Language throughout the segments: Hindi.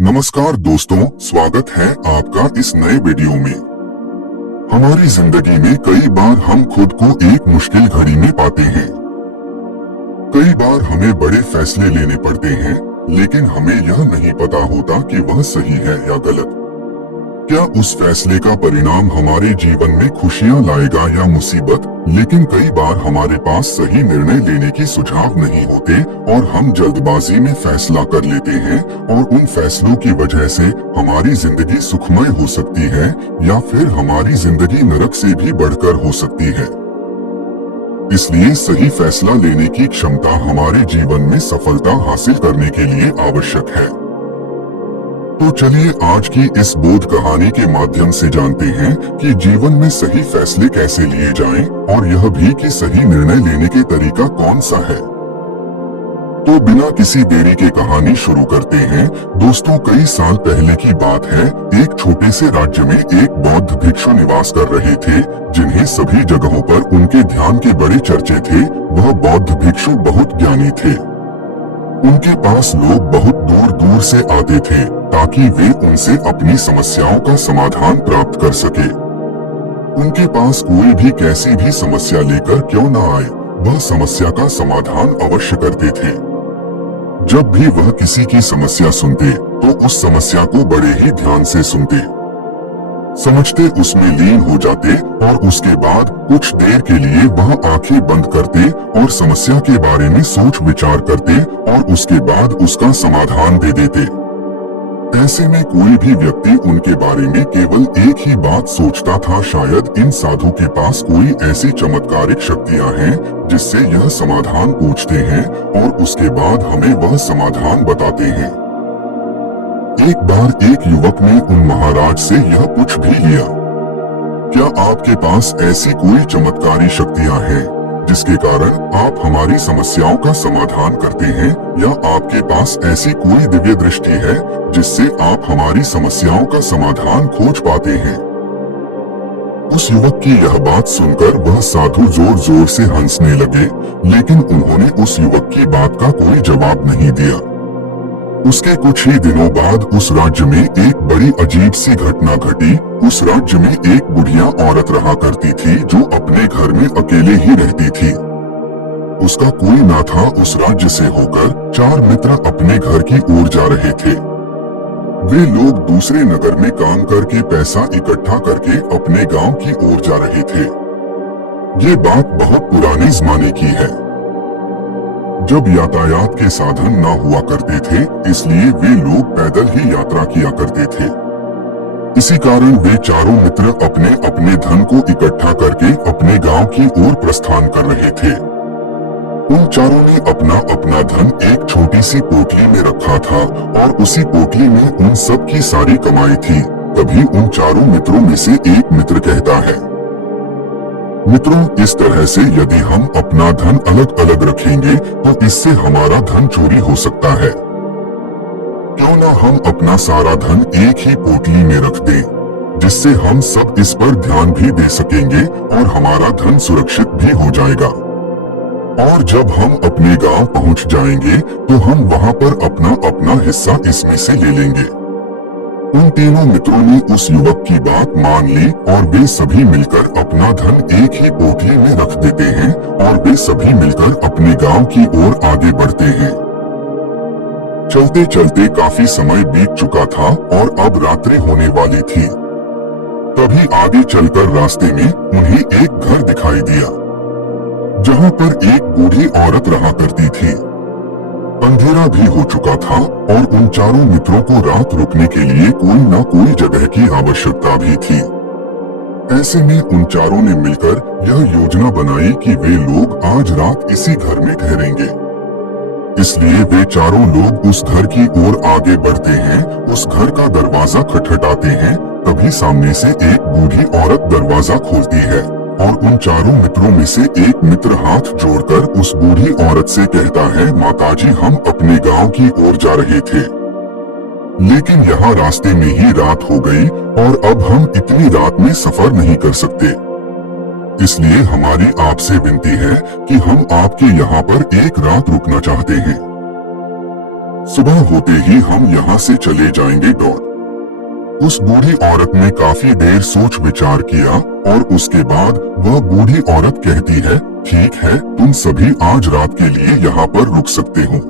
नमस्कार दोस्तों, स्वागत है आपका इस नए वीडियो में। हमारी जिंदगी में कई बार हम खुद को एक मुश्किल घड़ी में पाते हैं। कई बार हमें बड़े फैसले लेने पड़ते हैं, लेकिन हमें यह नहीं पता होता कि वह सही है या गलत। क्या उस फैसले का परिणाम हमारे जीवन में खुशियां लाएगा या मुसीबत। लेकिन कई बार हमारे पास सही निर्णय लेने की सुझाव नहीं होते और हम जल्दबाजी में फैसला कर लेते हैं, और उन फैसलों की वजह से हमारी जिंदगी सुखमय हो सकती है या फिर हमारी जिंदगी नरक से भी बढ़कर हो सकती है। इसलिए सही फैसला लेने की क्षमता हमारे जीवन में सफलता हासिल करने के लिए आवश्यक है। तो चलिए आज की इस बोध कहानी के माध्यम से जानते हैं कि जीवन में सही फैसले कैसे लिए जाएं, और यह भी कि सही निर्णय लेने के तरीका कौन सा है। तो बिना किसी देरी के कहानी शुरू करते हैं। दोस्तों, कई साल पहले की बात है। एक छोटे से राज्य में एक बौद्ध भिक्षु निवास कर रहे थे, जिन्हें सभी जगहों पर उनके ध्यान के बड़े चर्चे थे। वह बौद्ध भिक्षु बहुत ज्ञानी थे। उनके पास लोग बहुत दूर दूर से आते थे ताकि वे उनसे अपनी समस्याओं का समाधान प्राप्त कर सके। उनके पास कोई भी कैसी भी समस्या लेकर क्यों न आए, वह समस्या का समाधान अवश्य करते थे। जब भी वह किसी की समस्या सुनते तो उस समस्या को बड़े ही ध्यान से सुनते, समझते, उसमें लीन हो जाते, और उसके बाद कुछ देर के लिए वह आंखें बंद करते और समस्या के बारे में सोच विचार करते, और उसके बाद उसका समाधान दे देते। ऐसे में कोई भी व्यक्ति उनके बारे में केवल एक ही बात सोचता था, शायद इन साधु के पास कोई ऐसी चमत्कारिक शक्तियां हैं जिससे यह समाधान पूछते हैं और उसके बाद हमें वह समाधान बताते हैं। एक बार एक युवक ने उन महाराज से यह पूछ भी लिया, क्या आपके पास ऐसी कोई चमत्कारी शक्तियां हैं जिसके कारण आप हमारी समस्याओं का समाधान करते हैं, या आपके पास ऐसी कोई दिव्य दृष्टि है जिससे आप हमारी समस्याओं का समाधान खोज पाते हैं। उस युवक की यह बात सुनकर वह साधु जोर जोर से हंसने लगे, लेकिन उन्होंने उस युवक की बात का कोई जवाब नहीं दिया। उसके कुछ ही दिनों बाद उस राज्य में एक बड़ी अजीब सी घटना घटी। उस राज्य में एक बुढ़िया औरत रहा करती थी जो अपने घर में अकेले ही रहती थी। उसका कोई ना था। उस राज्य से होकर 4 मित्र अपने घर की ओर जा रहे थे। वे लोग दूसरे नगर में काम करके पैसा इकट्ठा करके अपने गांव की ओर जा रहे थे। ये बात बहुत पुराने जमाने की है, जब यातायात के साधन ना हुआ करते थे, इसलिए वे लोग पैदल ही यात्रा किया करते थे। इसी कारण वे चारों मित्र अपने अपने धन को इकट्ठा करके अपने गांव की ओर प्रस्थान कर रहे थे। उन चारों ने अपना अपना धन एक छोटी सी पोटली में रखा था, और उसी पोटली में उन सब की सारी कमाई थी। तभी उन चारों मित्रों में से एक मित्र कहता है, मित्रों, इस तरह से यदि हम अपना धन अलग अलग रखेंगे तो इससे हमारा धन चोरी हो सकता है। क्यों ना हम अपना सारा धन एक ही पोटली में रख दें, जिससे हम सब इस पर ध्यान भी दे सकेंगे और हमारा धन सुरक्षित भी हो जाएगा। और जब हम अपने गांव पहुंच जाएंगे तो हम वहां पर अपना अपना हिस्सा इसमें से ले लेंगे। उन तीनों मित्रों ने उस युवक की बात मान ली और वे सभी मिलकर अपना धन एक ही पोटली में रख देते हैं, और वे सभी मिलकर अपने गांव की ओर आगे बढ़ते हैं। चलते चलते काफी समय बीत चुका था और अब रात्रि होने वाली थी। तभी आगे चलकर रास्ते में उन्हें एक घर दिखाई दिया, जहां पर एक बूढ़ी औरत रहा करती थी। अंधेरा भी हो चुका था और उन चारों मित्रों को रात रुकने के लिए कोई न कोई जगह की आवश्यकता भी थी। ऐसे में उन चारों ने मिलकर यह योजना बनाई कि वे लोग आज रात इसी घर में ठहरेंगे। इसलिए वे चारों लोग उस घर की ओर आगे बढ़ते हैं। उस घर का दरवाजा खटखटाते हैं। तभी सामने से एक बूढ़ी औरत दरवाजा खोलती है, और उन चारों मित्रों में से एक मित्र हाथ जोड़कर उस बूढ़ी औरत से कहता है, माताजी, हम अपने गांव की ओर जा रहे थे, लेकिन यहाँ रास्ते में ही रात हो गई और अब हम इतनी रात में सफर नहीं कर सकते। इसलिए हमारी आपसे विनती है कि हम आपके यहाँ पर एक रात रुकना चाहते हैं। सुबह होते ही हम यहाँ से चले जाएंगे डॉट। उस बूढ़ी औरत ने काफी देर सोच विचार किया और उसके बाद वह बूढ़ी औरत कहती है, ठीक है, तुम सभी आज रात के लिए यहाँ पर रुक सकते हो।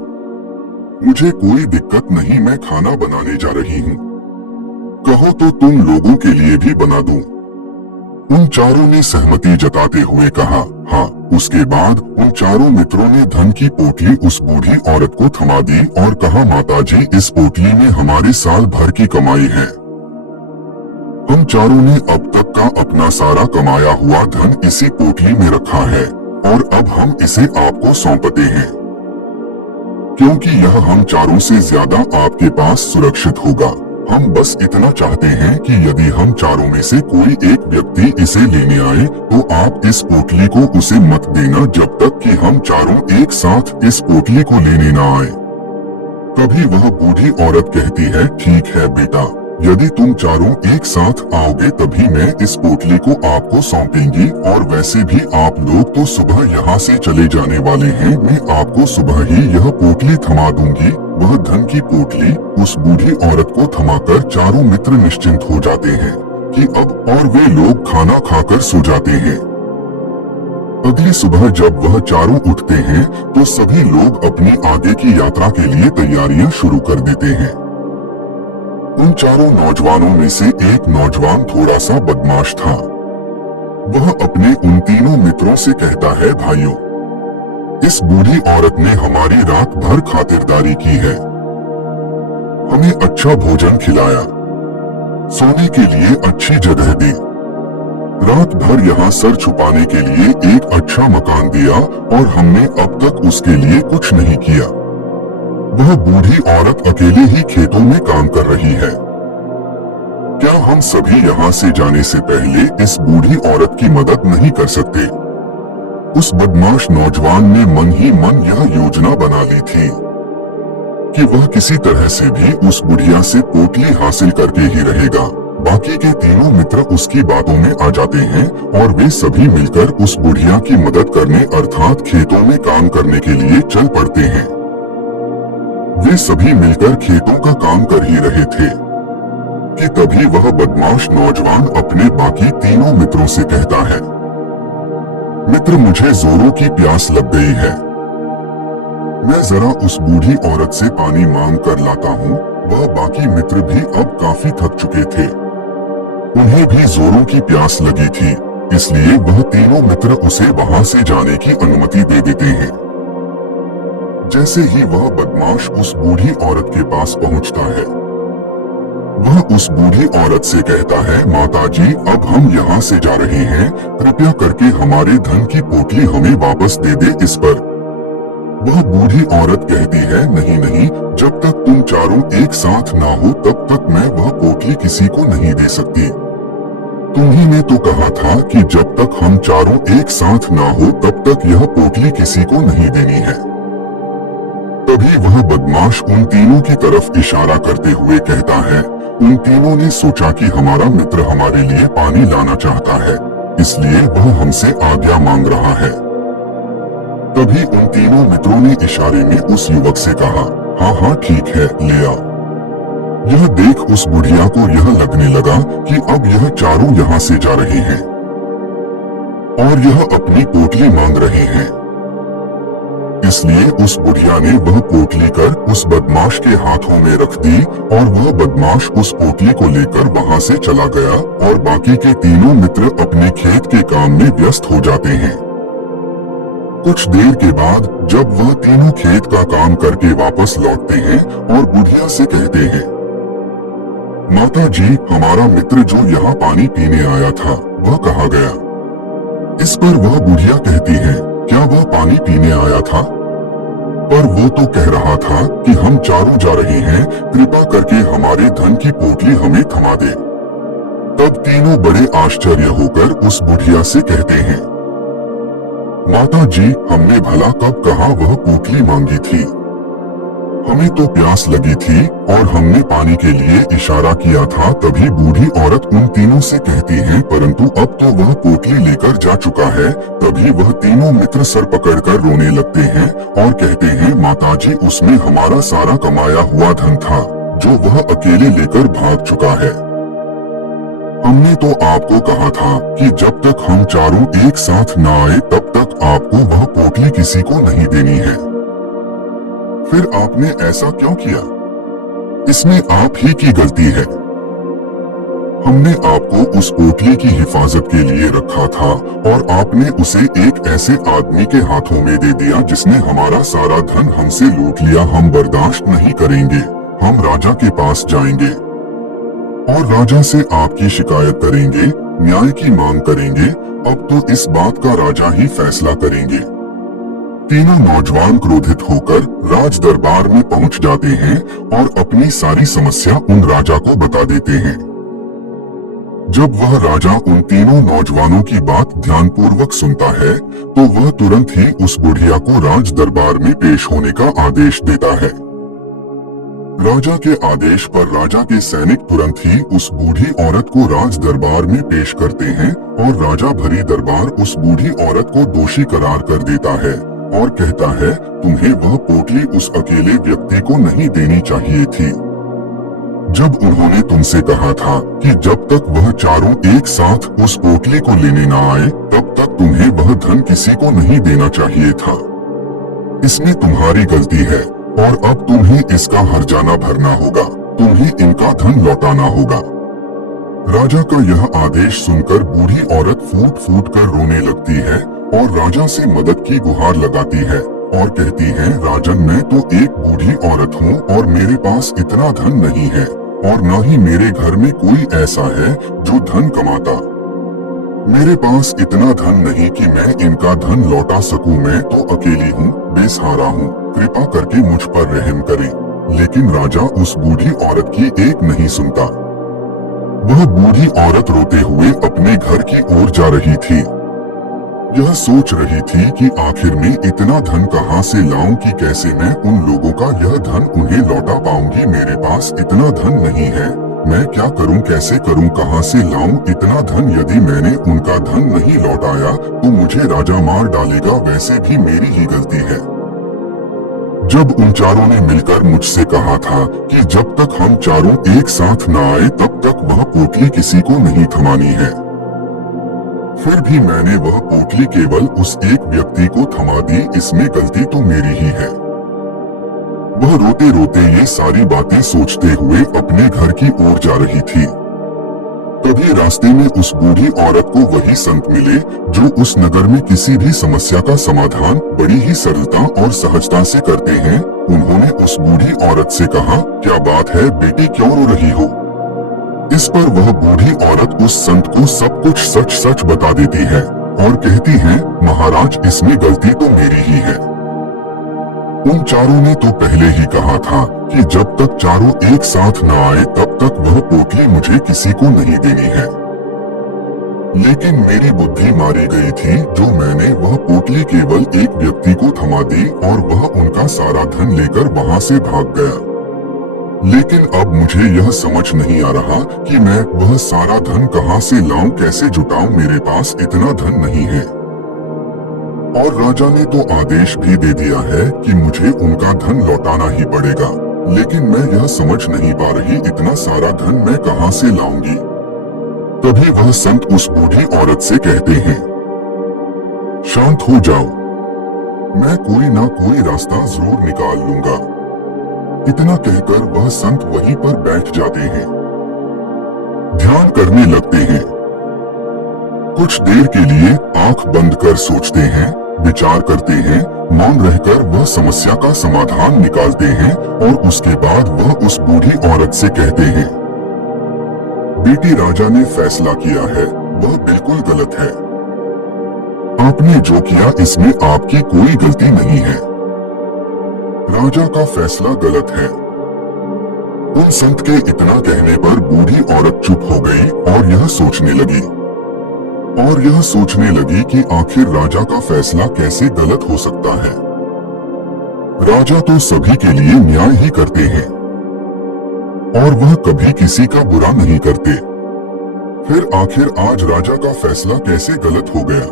मुझे कोई दिक्कत नहीं, मैं खाना बनाने जा रही हूँ। कहो तो तुम लोगों के लिए भी बना दूं। उन चारों ने सहमति जताते हुए कहा, हाँ। उसके बाद उन चारों मित्रों ने धन की पोटली उस बूढ़ी औरत को थमा दी और कहा, माताजी, इस पोटली में हमारे साल भर की कमाई है। हम चारों ने अब तक का अपना सारा कमाया हुआ धन इसी पोटली में रखा है और अब हम इसे आपको सौंपते हैं, क्योंकि यह हम चारों से ज्यादा आपके पास सुरक्षित होगा। हम बस इतना चाहते हैं कि यदि हम चारों में से कोई एक व्यक्ति इसे लेने आए तो आप इस पोटली को उसे मत देना जब तक कि हम चारों एक साथ इस पोटली को लेने ना आए। तभी वह बूढ़ी औरत कहती है, ठीक है बेटा, यदि तुम चारों एक साथ आओगे तभी मैं इस पोटली को आपको सौंपेंगी, और वैसे भी आप लोग तो सुबह यहाँ से चले जाने वाले हैं, मैं आपको सुबह ही यह पोटली थमा दूंगी। वह धन की पोटली उस बूढ़ी औरत को थमाकर चारों मित्र निश्चिंत हो जाते हैं कि अब, और वे लोग खाना खाकर सो जाते हैं। अगली सुबह जब वह चारों उठते हैं तो सभी लोग अपनी आगे की यात्रा के लिए तैयारियां शुरू कर देते हैं। उन चारों नौजवानों में से एक नौजवान थोड़ा सा बदमाश था। वह अपने उन तीनों मित्रों से कहता है, भाइयों, इस बूढ़ी औरत ने हमारी रात भर खातिरदारी की है, हमें अच्छा भोजन खिलाया, सोने के लिए अच्छी जगह दी, रात भर यहाँ सर छुपाने के लिए एक अच्छा मकान दिया, और हमने अब तक उसके लिए कुछ नहीं किया। वह बूढ़ी औरत अकेले ही खेतों में काम कर रही है। क्या हम सभी यहाँ से जाने से पहले इस बूढ़ी औरत की मदद नहीं कर सकते? उस बदमाश नौजवान ने मन ही मन यह योजना बना ली थी कि वह किसी तरह से भी उस बुढ़िया से पोटली हासिल करके ही रहेगा। बाकी के तीनों मित्र उसकी बातों में आ जाते हैं और वे सभी मिलकर उस बुढ़िया की मदद करने अर्थात खेतों में काम करने के लिए चल पड़ते हैं। वे सभी मिलकर खेतों का काम कर ही रहे थे कि तभी वह बदमाश नौजवान अपने बाकी तीनों मित्रों से कहता है, मित्र, मुझे जोरों की प्यास लग गई है, मैं जरा उस बूढ़ी औरत से पानी मांग कर लाता हूँ। वह बाकी मित्र भी अब काफी थक चुके थे, उन्हें भी जोरों की प्यास लगी थी, इसलिए वह तीनों मित्र उसे वहां से जाने की अनुमति दे देते हैं। जैसे ही वह बदमाश उस बूढ़ी औरत के पास पहुंचता है, वह उस बूढ़ी औरत से कहता है, माताजी, अब हम यहाँ से जा रहे हैं, कृपया करके हमारे धन की पोटली हमें वापस दे दे। इस पर वह बूढ़ी औरत कहती है, नहीं नहीं, जब तक तुम चारों एक साथ ना हो तब तक मैं वह पोटली किसी को नहीं दे सकती। तुम्ही ने तो कहा था कि जब तक हम चारों एक साथ ना हो तब तक यह पोटली किसी को नहीं देनी है। तभी वह बदमाश उन तीनों की तरफ इशारा करते हुए कहता है, उन तीनों ने सोचा कि हमारा मित्र हमारे लिए पानी लाना चाहता है, इसलिए वह हमसे आज्ञा मांग रहा है। तभी उन तीनों मित्रों ने इशारे में उस युवक से कहा, हाँ हाँ ठीक है, ले आ। यह देख उस बुढ़िया को यह लगने लगा कि अब यह चारों यहाँ से जा रहे हैं और यह अपनी पोटली मांग रहे हैं, इसलिए उस बुढ़िया ने वह पोटली कर उस बदमाश के हाथों में रख दी और वह बदमाश उस पोटली को लेकर वहां से चला गया और बाकी के तीनों मित्र अपने खेत के काम में व्यस्त हो जाते हैं। कुछ देर के बाद जब वह तीनों खेत का काम करके वापस लौटते हैं और बुढ़िया से कहते हैं, माता जी, हमारा मित्र जो यहाँ पानी पीने आया था वह कहाँ गया? इस पर वह बुढ़िया कहती है, क्या वह पानी पीने आया था? पर वो तो कह रहा था कि हम चारों जा रहे हैं, कृपा करके हमारे धन की पोटली हमें थमा दे। तब तीनों बड़े आश्चर्य होकर उस बुढ़िया से कहते हैं, माता जी, हमने भला कब कहा वह पोटली मांगी थी? हमें तो प्यास लगी थी और हमने पानी के लिए इशारा किया था। तभी बूढ़ी औरत उन तीनों से कहती है, परंतु अब तो वह पोटली लेकर जा चुका है। तभी वह तीनों मित्र सर पकड़कर रोने लगते हैं और कहते हैं, माताजी, उसमें हमारा सारा कमाया हुआ धन था जो वह अकेले लेकर भाग चुका है। हमने तो आपको कहा था कि जब तक हम चारों एक साथ न आए तब तक आपको वह पोटली किसी को नहीं देनी है। फिर आपने ऐसा क्यों किया? इसमें आप ही की गलती है। हमने आपको उस पोटली की हिफाजत के लिए रखा था और आपने उसे एक ऐसे आदमी के हाथों में दे दिया जिसने हमारा सारा धन हमसे लूट लिया। हम बर्दाश्त नहीं करेंगे। हम राजा के पास जाएंगे और राजा से आपकी शिकायत करेंगे, न्याय की मांग करेंगे। अब तो इस बात का राजा ही फैसला करेंगे। तीनों नौजवान क्रोधित होकर राज दरबार में पहुंच जाते हैं और अपनी सारी समस्या उन राजा को बता देते हैं। जब वह राजा उन तीनों नौजवानों की बात ध्यानपूर्वक सुनता है तो वह तुरंत ही उस बुढ़िया को राज दरबार में पेश होने का आदेश देता है। राजा के आदेश पर राजा के सैनिक तुरंत ही उस बूढ़ी औरत को राज दरबार में पेश करते हैं और राजा भरी दरबार उस बूढ़ी औरत को दोषी करार कर देता है और कहता है, तुम्हें वह पोटली उस अकेले व्यक्ति को नहीं देनी चाहिए थी। जब उन्होंने तुमसे कहा था कि जब तक वह चारों एक साथ उस पोटली को लेने न आए तब तक तुम्हें वह धन किसी को नहीं देना चाहिए था। इसमें तुम्हारी गलती है और अब तुम्हें इसका हर्जाना भरना होगा। तुम्हें इनका धन लौटाना होगा। राजा का यह आदेश सुनकर बूढ़ी औरत फूट फूट कर रोने लगती है और राजा से मदद की गुहार लगाती है और कहती है, राजन, मैं तो एक बूढ़ी औरत हूँ और मेरे पास इतना धन नहीं है और न ही मेरे घर में कोई ऐसा है जो धन कमाता। मेरे पास इतना धन नहीं कि मैं इनका धन लौटा सकूं। मैं तो अकेली हूँ, बेसहारा हूँ। कृपा करके मुझ पर रहम करें। लेकिन राजा उस बूढ़ी औरत की एक नहीं सुनता। वह बूढ़ी औरत रोते हुए अपने घर की ओर जा रही थी। यह सोच रही थी कि आखिर में इतना धन कहां से लाऊं कि कैसे मैं उन लोगों का यह धन उन्हें लौटा पाऊंगी। मेरे पास इतना धन नहीं है। मैं क्या करूं, कैसे करूं, कहां से लाऊं इतना धन? यदि मैंने उनका धन नहीं लौटाया तो मुझे राजा मार डालेगा। वैसे भी मेरी ही गलती है। जब उन चारों ने मिलकर मुझसे कहा था कि जब तक हम चारों एक साथ न आए तब तक वह पोटली किसी को नहीं थमानी है, फिर भी मैंने वह पोटली केवल उस एक व्यक्ति को थमा दी। इसमें गलती तो मेरी ही है। वह रोते रोते ये सारी बातें सोचते हुए अपने घर की ओर जा रही थी। तभी रास्ते में उस बूढ़ी औरत को वही संत मिले जो उस नगर में किसी भी समस्या का समाधान बड़ी ही सरलता और सहजता से करते हैं। उन्होंने उस बूढ़ी औरत से कहा, क्या बात है बेटी, क्यों रो रही हो? इस पर वह बूढ़ी औरत उस संत को सब कुछ सच सच बता देती है और कहती है, महाराज, इसमें गलती तो मेरी ही है। उन चारों ने तो पहले ही कहा था कि जब तक चारों एक साथ न आए तब तक वह पोटली मुझे किसी को नहीं देनी है। लेकिन मेरी बुद्धि मारी गई थी जो मैंने वह पोटली केवल एक व्यक्ति को थमा दी और वह उनका सारा धन लेकर वहां से भाग गया। लेकिन अब मुझे यह समझ नहीं आ रहा कि मैं वह सारा धन कहां से लाऊं, कैसे जुटाऊं। मेरे पास इतना धन नहीं है। और राजा ने तो आदेश भी दे दिया है कि मुझे उनका धन लौटाना ही पड़ेगा। लेकिन मैं यह समझ नहीं पा रही इतना सारा धन मैं कहां से लाऊंगी। तभी वह संत उस बूढ़ी औरत से कहते हैं, शांत हो जाओ, मैं कोई ना कोई रास्ता जरूर निकाल लूंगा। इतना कहकर वह संत वहीं पर बैठ जाते हैं, ध्यान करने लगते हैं। कुछ देर के लिए आंख बंद कर सोचते हैं, विचार करते हैं, मौन रहकर वह समस्या का समाधान निकालते हैं और उसके बाद वह उस बूढ़ी औरत से कहते हैं, बेटी, राजा ने फैसला किया है वह बिल्कुल गलत है। आपने जो किया इसमें आपकी कोई गलती नहीं है। राजा का फैसला गलत है। उन संत के इतना कहने पर बूढ़ी औरत चुप हो गई और यह सोचने लगी कि आखिर राजा का फैसला कैसे गलत हो सकता है। राजा तो सभी के लिए न्याय ही करते हैं और वह कभी किसी का बुरा नहीं करते। फिर आखिर आज राजा का फैसला कैसे गलत हो गया?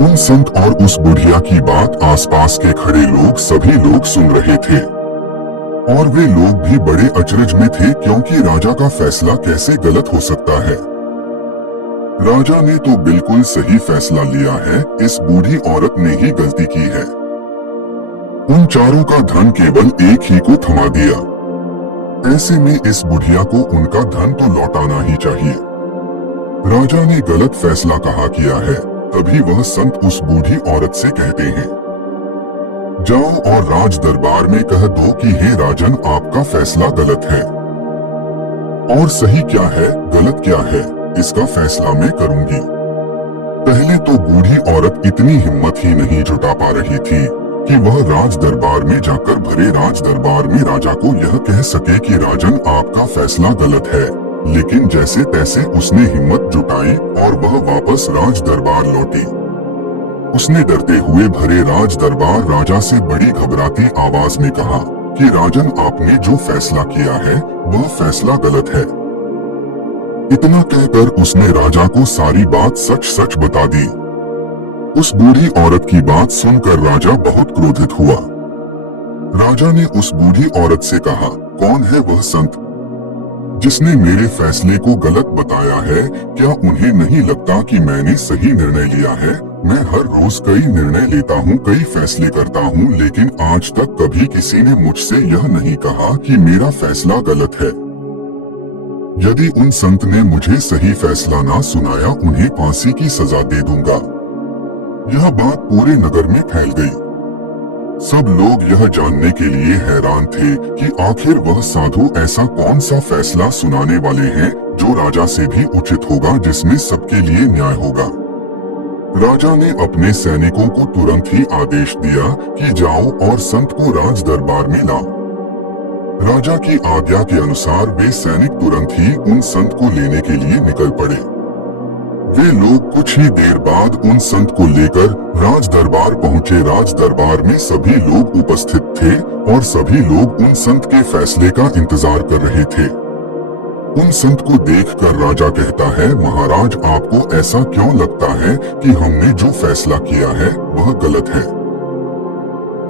उन संत और उस बुढ़िया की बात आसपास के खड़े लोग सभी लोग सुन रहे थे और वे लोग भी बड़े अचरज में थे, क्योंकि राजा का फैसला कैसे गलत हो सकता है। राजा ने तो बिल्कुल सही फैसला लिया है, इस बूढ़ी औरत ने ही गलती की है। उन चारों का धन केवल एक ही को थमा दिया। ऐसे में इस बुढ़िया को उनका धन तो लौटाना ही चाहिए। राजा ने गलत फैसला कहा किया है। तभी वह संत उस बूढ़ी औरत से कहते हैं, जाओ और राज दरबार में कह दो कि हे राजन, आपका फैसला गलत है। और सही क्या है, गलत क्या है, इसका फैसला मैं करूंगी। पहले तो बूढ़ी औरत इतनी हिम्मत ही नहीं जुटा पा रही थी कि वह राज दरबार में जाकर भरे राज दरबार में राजा को यह कह सके कि राजन, आपका फैसला गलत है। लेकिन जैसे तैसे उसने हिम्मत जुटाई और वह वापस राज दरबार लौटी। उसने डरते हुए भरे राज दरबार राजा से बड़ी घबराती आवाज में कहा कि राजन, आपने जो फैसला किया है वह फैसला गलत है। इतना कहकर उसने राजा को सारी बात सच सच बता दी। उस बूढ़ी औरत की बात सुनकर राजा बहुत क्रोधित हुआ। राजा ने उस बूढ़ी औरत से कहा, कौन है वह संत जिसने मेरे फैसले को गलत बताया है? क्या उन्हें नहीं लगता कि मैंने सही निर्णय लिया है? मैं हर रोज कई निर्णय लेता हूँ, कई फैसले करता हूँ, लेकिन आज तक कभी किसी ने मुझसे यह नहीं कहा कि मेरा फैसला गलत है। यदि उन संत ने मुझे सही फैसला ना सुनाया, उन्हें फांसी की सजा दे दूंगा। यह बात पूरे नगर में फैल गई। सब लोग यह जानने के लिए हैरान थे कि आखिर वह साधु ऐसा कौन सा फैसला सुनाने वाले हैं जो राजा से भी उचित होगा, जिसमें सबके लिए न्याय होगा। राजा ने अपने सैनिकों को तुरंत ही आदेश दिया कि जाओ और संत को राज दरबार में लाओ। राजा की आज्ञा के अनुसार वे सैनिक तुरंत ही उन संत को लेने के लिए निकल पड़े। वे लोग कुछ ही देर बाद उन संत को लेकर राज दरबार पहुंचे। राज दरबार में सभी लोग उपस्थित थे और सभी लोग उन संत के फैसले का इंतजार कर रहे थे। उन संत को देखकर राजा कहता है, महाराज, आपको ऐसा क्यों लगता है कि हमने जो फैसला किया है वह गलत है?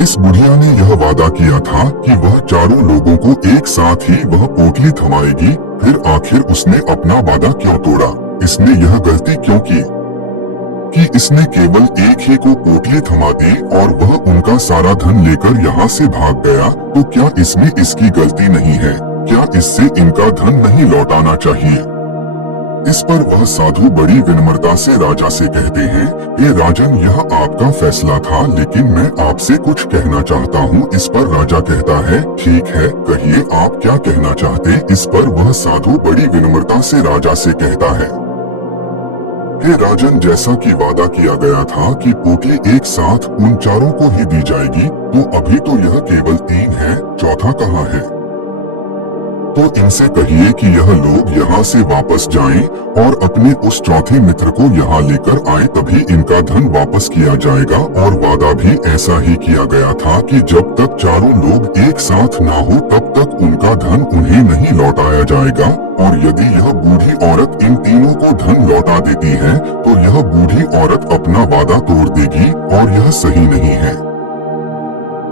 इस बुढ़िया ने यह वादा किया था कि वह चारों लोगों को एक साथ ही वह पोटली थमाएगी, फिर आखिर उसने अपना वादा क्यों तोड़ा? इसने यह गलती क्यों की कि इसने केवल एक ही को पोटली थमा दी और वह उनका सारा धन लेकर यहाँ से भाग गया? तो क्या इसमें इसकी गलती नहीं है? क्या इससे इनका धन नहीं लौटाना चाहिए? इस पर वह साधु बड़ी विनम्रता से राजा से कहते हैं, हे राजन, यह आपका फैसला था, लेकिन मैं आपसे कुछ कहना चाहता हूँ। इस पर राजा कहता है, ठीक है, कहिए आप क्या कहना चाहते? इस पर वह साधु बड़ी विनम्रता से राजा से कहता है, हे राजन, जैसा कि वादा किया गया था कि पोटली एक साथ उन चारों को ही दी जाएगी, तो अभी तो यह केवल 3 है, चौथा कहाँ है? तो इनसे कहिए कि यह लोग यहाँ से वापस जाएं और अपने उस चौथे मित्र को यहाँ लेकर आए, तभी इनका धन वापस किया जाएगा। और वादा भी ऐसा ही किया गया था कि जब तक चारों लोग एक साथ ना हो तब तक उनका धन उन्हें नहीं लौटाया जाएगा। और यदि यह बूढ़ी औरत इन तीनों को धन लौटा देती है तो यह बूढ़ी औरत अपना वादा तोड़ देगी और यह सही नहीं है।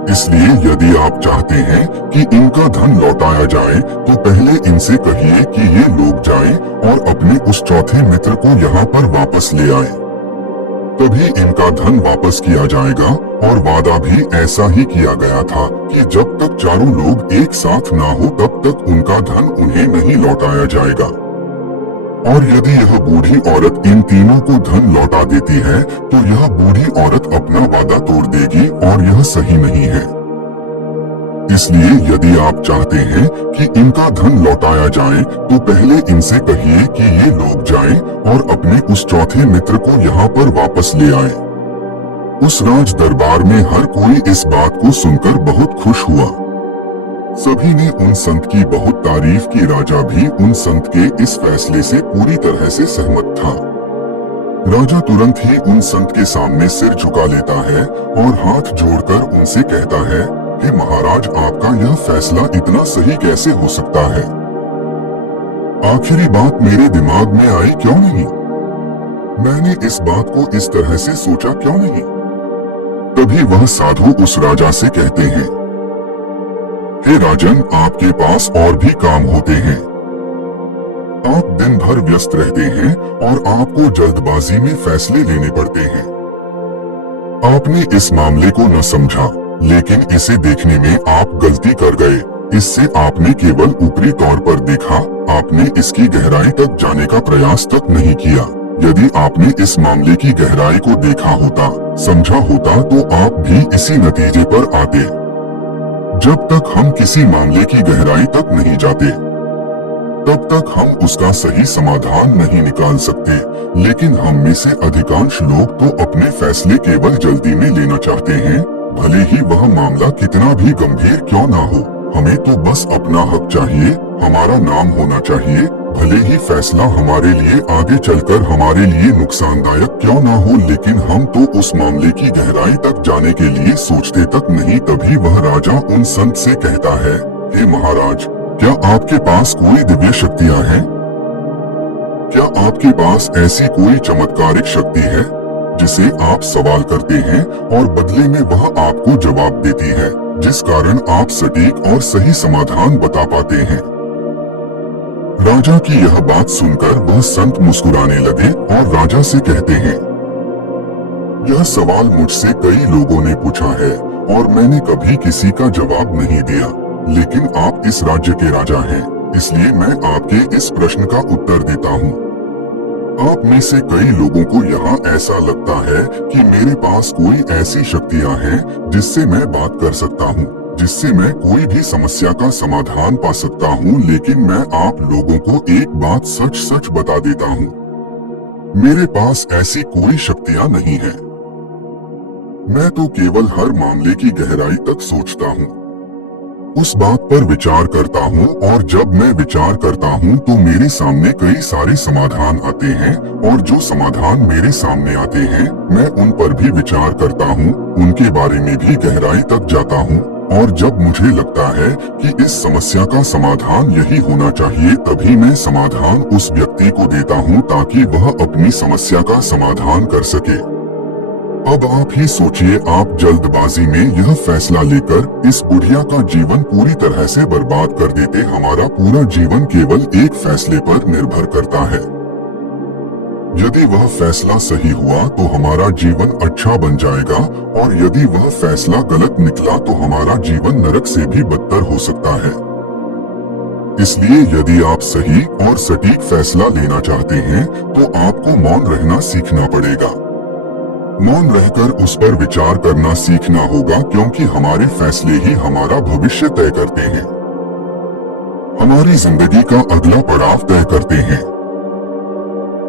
इसलिए यदि आप चाहते हैं कि इनका धन लौटाया जाए तो पहले इनसे कहिए कि ये लोग जाएं और अपने उस चौथे मित्र को यहाँ पर वापस ले आए, तभी इनका धन वापस किया जाएगा। और वादा भी ऐसा ही किया गया था कि जब तक चारों लोग एक साथ ना हो तब तक उनका धन उन्हें नहीं लौटाया जाएगा। और यदि यह बूढ़ी औरत इन तीनों को धन लौटा देती है तो यह बूढ़ी औरत अपना वादा तोड़ देगी और यह सही नहीं है। इसलिए यदि आप चाहते हैं कि इनका धन लौटाया जाए तो पहले इनसे कहिए कि ये लोग जाएं और अपने उस चौथे मित्र को यहाँ पर वापस ले आए। उस राज दरबार में हर कोई इस बात को सुनकर बहुत खुश हुआ। सभी ने उन संत की बहुत तारीफ की। राजा भी उन संत के इस फैसले से पूरी तरह से सहमत था। राजा तुरंत ही उन संत के सामने सिर झुका लेता है और हाथ जोड़कर उनसे कहता है, हे महाराज, आपका यह फैसला इतना सही कैसे हो सकता है? आखिरी बात मेरे दिमाग में आई क्यों नहीं? मैंने इस बात को इस तरह से सोचा क्यों नहीं? तभी वह साधु उस राजा से कहते हैं, हे राजन, आपके पास और भी काम होते हैं। आप दिन भर व्यस्त रहते हैं और आपको जल्दबाजी में फैसले लेने पड़ते हैं। आपने इस मामले को न समझा, लेकिन इसे देखने में आप गलती कर गए। इससे आपने केवल ऊपरी तौर पर देखा, आपने इसकी गहराई तक जाने का प्रयास तक नहीं किया। यदि आपने इस मामले की गहराई को देखा होता, समझा होता, तो आप भी इसी नतीजे पर आते। जब तक हम किसी मामले की गहराई तक नहीं जाते, तब तक हम उसका सही समाधान नहीं निकाल सकते। लेकिन हम में से अधिकांश लोग तो अपने फैसले केवल जल्दी में लेना चाहते हैं, भले ही वह मामला कितना भी गंभीर क्यों ना हो। हमें तो बस अपना हक चाहिए, हमारा नाम होना चाहिए, भले ही फैसला हमारे लिए आगे चलकर हमारे लिए नुकसानदायक क्यों ना हो। लेकिन हम तो उस मामले की गहराई तक जाने के लिए सोचते तक नहीं। तभी वह राजा उन संत से कहता है, हे महाराज, क्या आपके पास कोई दिव्य शक्तियां हैं? क्या आपके पास ऐसी कोई चमत्कारिक शक्ति है जिसे आप सवाल करते हैं और बदले में वह आपको जवाब देती है, जिस कारण आप सटीक और सही समाधान बता पाते हैं? राजा की यह बात सुनकर वह संत मुस्कुराने लगे और राजा से कहते हैं, यह सवाल मुझसे कई लोगों ने पूछा है और मैंने कभी किसी का जवाब नहीं दिया। लेकिन आप इस राज्य के राजा हैं, इसलिए मैं आपके इस प्रश्न का उत्तर देता हूँ। आप में से कई लोगों को यहाँ ऐसा लगता है कि मेरे पास कोई ऐसी शक्तियाँ हैं जिससे मैं बात कर सकता हूँ, जिससे मैं कोई भी समस्या का समाधान पा सकता हूँ। लेकिन मैं आप लोगों को एक बात सच सच बता देता हूँ, मेरे पास ऐसी कोई शक्तियाँ नहीं है। मैं तो केवल हर मामले की गहराई तक सोचता हूँ, उस बात पर विचार करता हूँ, और जब मैं विचार करता हूँ तो मेरे सामने कई सारे समाधान आते हैं, और जो समाधान मेरे सामने आते हैं मैं उन पर भी विचार करता हूँ, उनके बारे में भी गहराई तक जाता हूँ। और जब मुझे लगता है कि इस समस्या का समाधान यही होना चाहिए, तभी मैं समाधान उस व्यक्ति को देता हूँ ताकि वह अपनी समस्या का समाधान कर सके। अब आप ही सोचिए, आप जल्दबाजी में यह फैसला लेकर इस बुढ़िया का जीवन पूरी तरह से बर्बाद कर देते। हमारा पूरा जीवन केवल एक फैसले पर निर्भर करता है। यदि वह फैसला सही हुआ तो हमारा जीवन अच्छा बन जाएगा, और यदि वह फैसला गलत निकला तो हमारा जीवन नरक से भी बदतर हो सकता है। इसलिए यदि आप सही और सटीक फैसला लेना चाहते हैं तो आपको मौन रहना सीखना पड़ेगा। मौन रहकर उस पर विचार करना सीखना होगा, क्योंकि हमारे फैसले ही हमारा भविष्य तय करते हैं, हमारी जिंदगी का अगला पड़ाव तय करते हैं।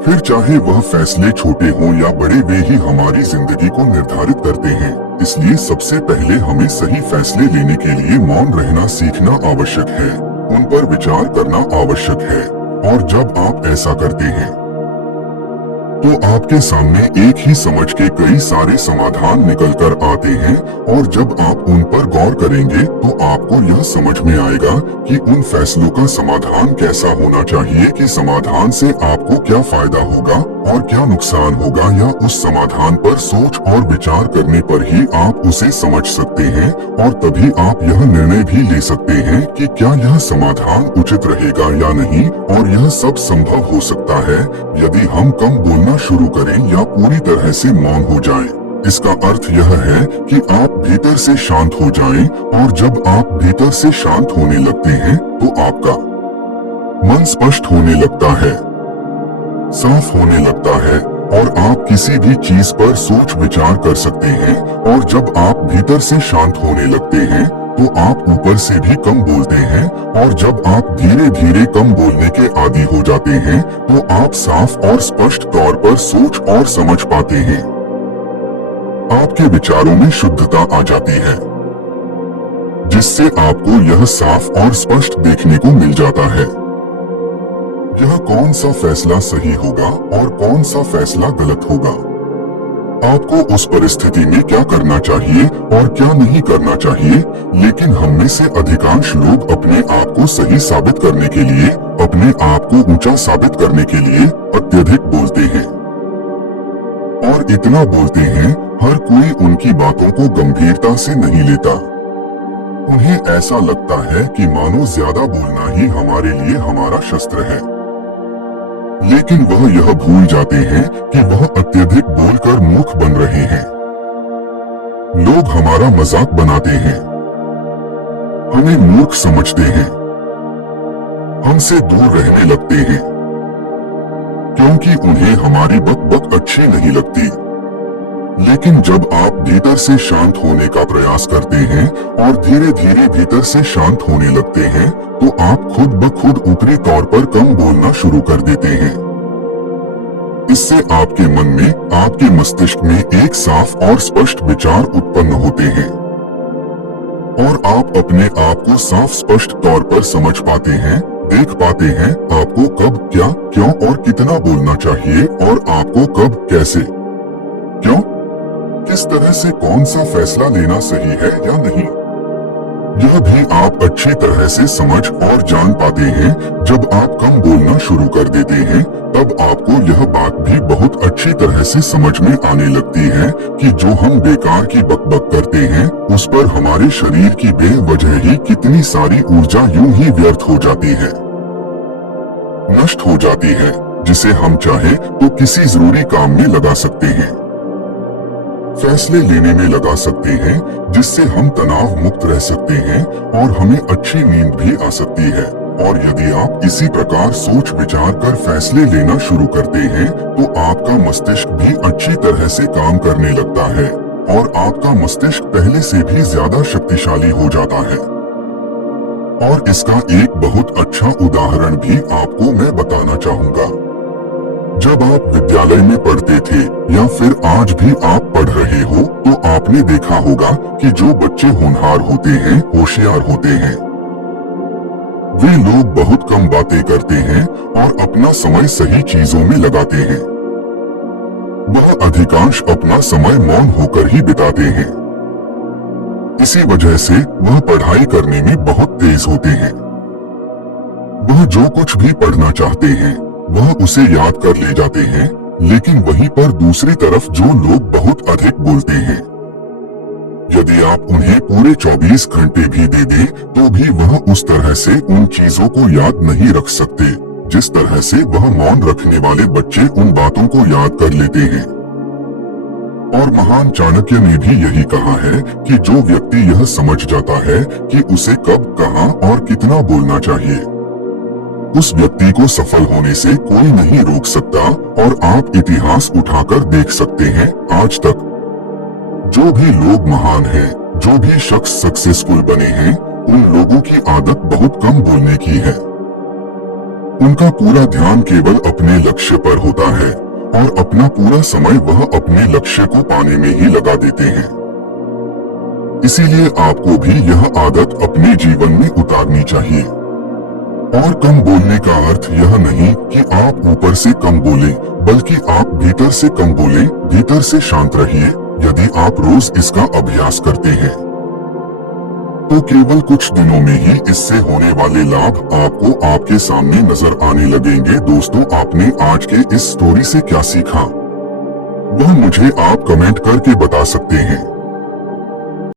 फिर चाहे वह फैसले छोटे हों या बड़े, वे ही हमारी जिंदगी को निर्धारित करते हैं। इसलिए सबसे पहले हमें सही फैसले लेने के लिए मौन रहना सीखना आवश्यक है, उन पर विचार करना आवश्यक है। और जब आप ऐसा करते हैं तो आपके सामने एक ही समझ के कई सारे समाधान निकल कर आते हैं, और जब आप उन पर गौर करेंगे तो आपको यह समझ में आएगा कि उन फैसलों का समाधान कैसा होना चाहिए, कि समाधान से आपको क्या फायदा होगा और क्या नुकसान होगा, या उस समाधान पर सोच और विचार करने पर ही आप उसे समझ सकते हैं, और तभी आप यह निर्णय भी ले सकते हैं कि क्या यह समाधान उचित रहेगा या नहीं। और यह सब संभव हो सकता है यदि हम कम बोलना शुरू करें या पूरी तरह से मौन हो जाएं। इसका अर्थ यह है कि आप भीतर से शांत हो जाएं, और जब आप भीतर से शांत होने लगते हैं तो आपका मन स्पष्ट होने लगता है, साफ होने लगता है, और आप किसी भी चीज पर सोच विचार कर सकते हैं। और जब आप भीतर से शांत होने लगते हैं तो आप ऊपर से भी कम बोलते हैं, और जब आप धीरे धीरे कम बोलने के आदी हो जाते हैं तो आप साफ और स्पष्ट तौर पर सोच और समझ पाते हैं। आपके विचारों में शुद्धता आ जाती है, जिससे आपको यह साफ और स्पष्ट देखने को मिल जाता है। यह कौन सा फैसला सही होगा और कौन सा फैसला गलत होगा। आपको उस परिस्थिति में क्या करना चाहिए और क्या नहीं करना चाहिए। लेकिन हम में से अधिकांश लोग अपने आप को सही साबित करने के लिए, अपने आप को ऊंचा साबित करने के लिए अत्यधिक बोलते हैं। और इतना बोलते हैं, हर कोई उनकी बातों को गंभीरता से नहीं लेता। उन्हें ऐसा लगता है कि मानो ज्यादा बोलना ही हमारे लिए हमारा शस्त्र है। लेकिन वह यह भूल जाते हैं कि वह अत्यधिक बोलकर मूर्ख बन रहे हैं। लोग हमारा मजाक बनाते हैं, हमें मूर्ख समझते हैं, हमसे दूर रहने लगते हैं, क्योंकि उन्हें हमारी बक अच्छी नहीं लगती। लेकिन जब आप भीतर से शांत होने का प्रयास करते हैं और धीरे धीरे भीतर से शांत होने लगते हैं, तो आप खुद ब खुद ऊपरी तौर पर कम बोलना शुरू कर देते हैं। इससे आपके मन में, आपके मस्तिष्क में एक साफ और स्पष्ट विचार उत्पन्न होते हैं और आप अपने आप को साफ स्पष्ट तौर पर समझ पाते हैं, देख पाते हैं आपको कब, क्या, क्यों और कितना बोलना चाहिए और आपको कब, कैसे, क्यों, किस तरह से कौन सा फैसला लेना सही है या नहीं। यह भी आप अच्छी तरह से समझ और जान पाते हैं। जब आप कम बोलना शुरू कर देते हैं, तब आपको यह बात भी बहुत अच्छी तरह से समझ में आने लगती है कि जो हम बेकार की बकबक करते हैं, उस पर हमारे शरीर की बेवजह ही कितनी सारी ऊर्जा यूं ही व्यर्थ हो जाती है, नष्ट हो जाती है, जिसे हम चाहे तो किसी जरूरी काम में लगा सकते हैं, फैसले लेने में लगा सकते हैं, जिससे हम तनाव मुक्त रह सकते हैं और हमें अच्छी नींद भी आ सकती है। और यदि आप इसी प्रकार सोच विचार कर फैसले लेना शुरू करते हैं, तो आपका मस्तिष्क भी अच्छी तरह से काम करने लगता है और आपका मस्तिष्क पहले से भी ज्यादा शक्तिशाली हो जाता है। और इसका एक बहुत अच्छा उदाहरण भी आपको मैं बताना चाहूंगा। जब आप विद्यालय में पढ़ते थे या फिर आज भी आप पढ़ रहे हो, तो आपने देखा होगा कि जो बच्चे होनहार होते हैं, होशियार होते हैं, वे लोग बहुत कम बातें करते हैं और अपना समय सही चीजों में लगाते हैं। वह अधिकांश अपना समय मौन होकर ही बिताते हैं। इसी वजह से वह पढ़ाई करने में बहुत तेज होते हैं। वह जो कुछ भी पढ़ना चाहते हैं, वह उसे याद कर ले जाते हैं। लेकिन वहीं पर दूसरी तरफ जो लोग बहुत अधिक बोलते हैं, यदि आप उन्हें पूरे 24 घंटे भी दे दें, तो भी वह उस तरह से उन चीजों को याद नहीं रख सकते, जिस तरह से वह मौन रखने वाले बच्चे उन बातों को याद कर लेते हैं। और महान चाणक्य ने भी यही कहा है कि जो व्यक्ति यह समझ जाता है कि उसे कब, कहां और कितना बोलना चाहिए, उस व्यक्ति को सफल होने से कोई नहीं रोक सकता। और आप इतिहास उठाकर देख सकते हैं, आज तक जो भी लोग महान हैं, जो भी शख्स सक्सेसफुल बने हैं, उन लोगों की आदत बहुत कम बोलने की है। उनका पूरा ध्यान केवल अपने लक्ष्य पर होता है और अपना पूरा समय वह अपने लक्ष्य को पाने में ही लगा देते हैं। इसीलिए आपको भी यह आदत अपने जीवन में उतारनी चाहिए। और कम बोलने का अर्थ यह नहीं कि आप ऊपर से कम बोलें, बल्कि आप भीतर से कम बोलें, भीतर से शांत रहिए। यदि आप रोज इसका अभ्यास करते हैं, तो केवल कुछ दिनों में ही इससे होने वाले लाभ आपको आपके सामने नजर आने लगेंगे। दोस्तों, आपने आज के इस स्टोरी से क्या सीखा, वह मुझे आप कमेंट करके बता सकते हैं।